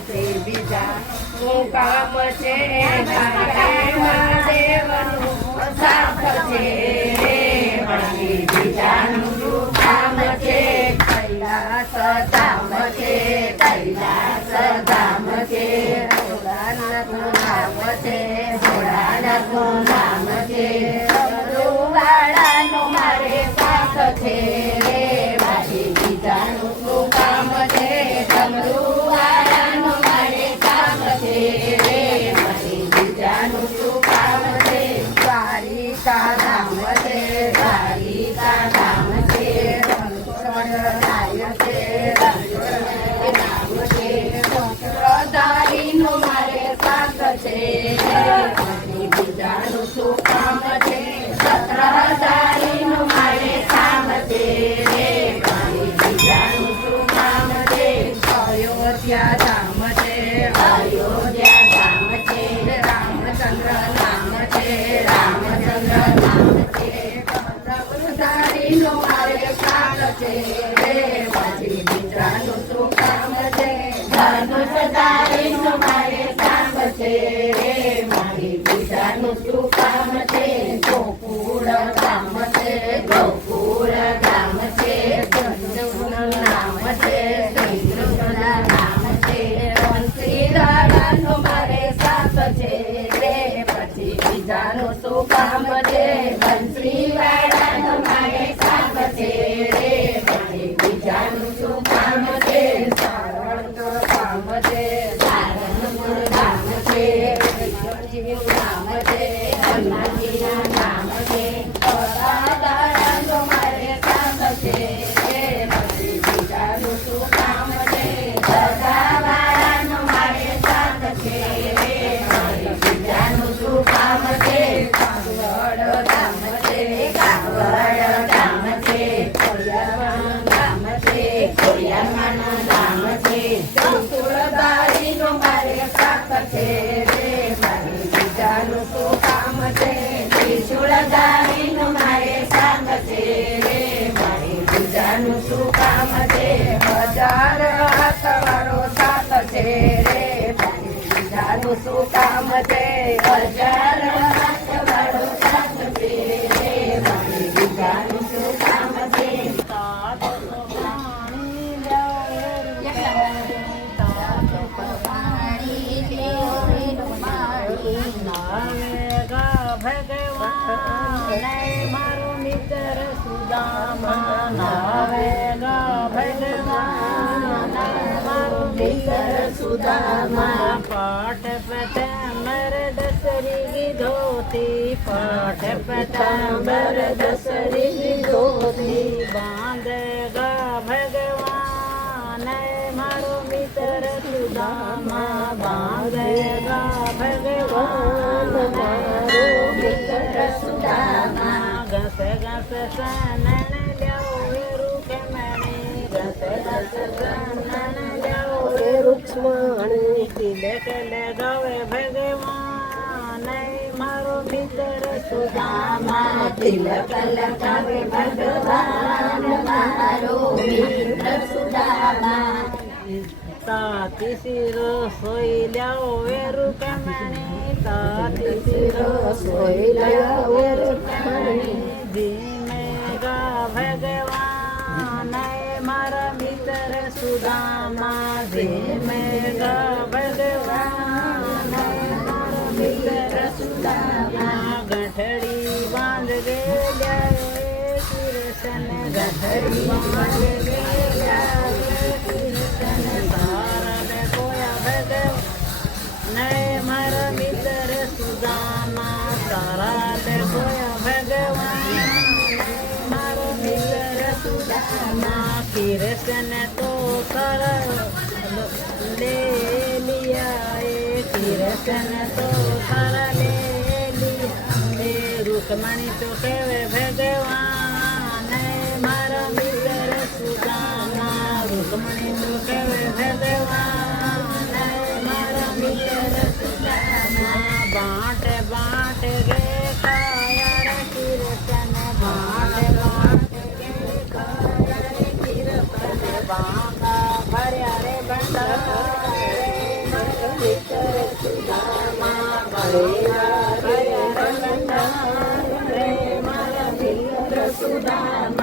પછી બીજા શું કામ છે મહાદેવનું સાથ છે પછી બીજાનું શું કામ છે કૈલાસ ધામ છે કૈલાસ ધામ છે ભોળાનાથનું નામ છે ભોળાનાથનું નામ છે વાળાનો મારે સાથ છે રે મારી બીજાનું શું કામ છે વાળાનો મારે કામ છે રે મારી બીજાનું શું કામ છે દ્વારિકા ધામ છે દ્વારિકા ધામ છે દારીનો મારે સાથ છે બીજાનું શું કામ છે સત્રધારીનું મારે કામ છે રે મારી બીજાનું શું કામ છે અયોધ્યા ધામ છે અયોધ્યા ધામ છે રામચંદ્ર નામ છે રામચંદ્ર નામ છે સત્રધારીનું મારે કામ છે રે પછી બીજાનું શું કામ છે ધનુષધારીનું મારે કામ છે રે મારી બીજાનું શું કામ છે ગોકુળ ધામ છે ગોકુળ ધામ છે કૃષ્ણનું નામ છે કૃષ્ણનું નામ છે શ્રી રાધાનું મારે સાથ છે રે પછી બીજાનું શું કામ છે બંસરી વાળાનું મારે સાથ છે રે પછી બીજાનું શું કામ છે સારણનું ધામ છે સારણનું ધામ છે વિષ્ણુજીનું નામ છે હનુમાનજીનું નામ છે દાદાનું મારે સાથ છે રે પછી બીજાનું શું કામ છે સદાવાળાનું મારે સાથ છે રે પછી બીજાનું શું કામ છે કાગવડ ધામ છે કાગવડ ધામ છે ખોડિયારમાંનું ધામ છે ખોડિયારમાંનું ધામ છે ત્રિશુળધારીનું મારે સાથ છે રે મારી બીજાનું શું કામ છે ત્રિશુળધારીનું મારે સાથ છે રે મારી બીજાનું શું કામ છે 1000 હાથવાળો સાથ છે રે મારી બીજાનું શું કામ છે 1000 હાથવાળો સાથ છે રે મારી બીજાનું શું કામ છે મારો મિત્ર સુદામા નાવેગા ભગવાન મારો મિત્ર સુદામા પાઠ પતાંબર દસરી ધોતી પાઠ પતાંબર દસરી ધોતી બાંધેગા ભગવાન મારો મિત્ર સુદામા બાંધેગા ભગવાન મારો મિત્ર સુદામા ઘસ ઘસ સનન લ્યો રૂકમણી ઘસ ઘસ સનન લ્યો રૂક્ષ્મણી તિલક લગાવે ભગવાન મારો મિત્ર સુદામા તિલક લગાવે ભગવાન મારો મિત્ર સુદામા તાતી શિરો સોઈ લ્યો રૂકમણી તાતી શિરો સોઈ લ્યો રૂકમણી ધીમે ગા ભગવાન મારા મિત્ર સુદામા ધીમે ગા ભગવાન મારા મિત્ર સુદામા ગઠડી બાંધ ગયેલા કૃષ્ણ ગઠડી બાંધ ગયેલા કૃષ્ણ તારા કોયા ભગવાન મારા મિત્ર સુદામા તારા કોયા ભગવાન મારો મિત્ર સુદામા કૃષ્ણ તો સરળ લે લિયા કૃષ્ણ તો સરળ લે લિયા રૂકમણી તો કહેવે ભગવાન મારા મિત્ર સુદામા રૂકમણી તો કહેવે ભગવાન મારા મિત્ર સુદામા બાટ બાટ ગે કાયા કીર્તન બાટ બાટ ગે કાયા કીર્તન બાંગા ભર્યા રે બંડા રે મારા મિત્ર સુદામા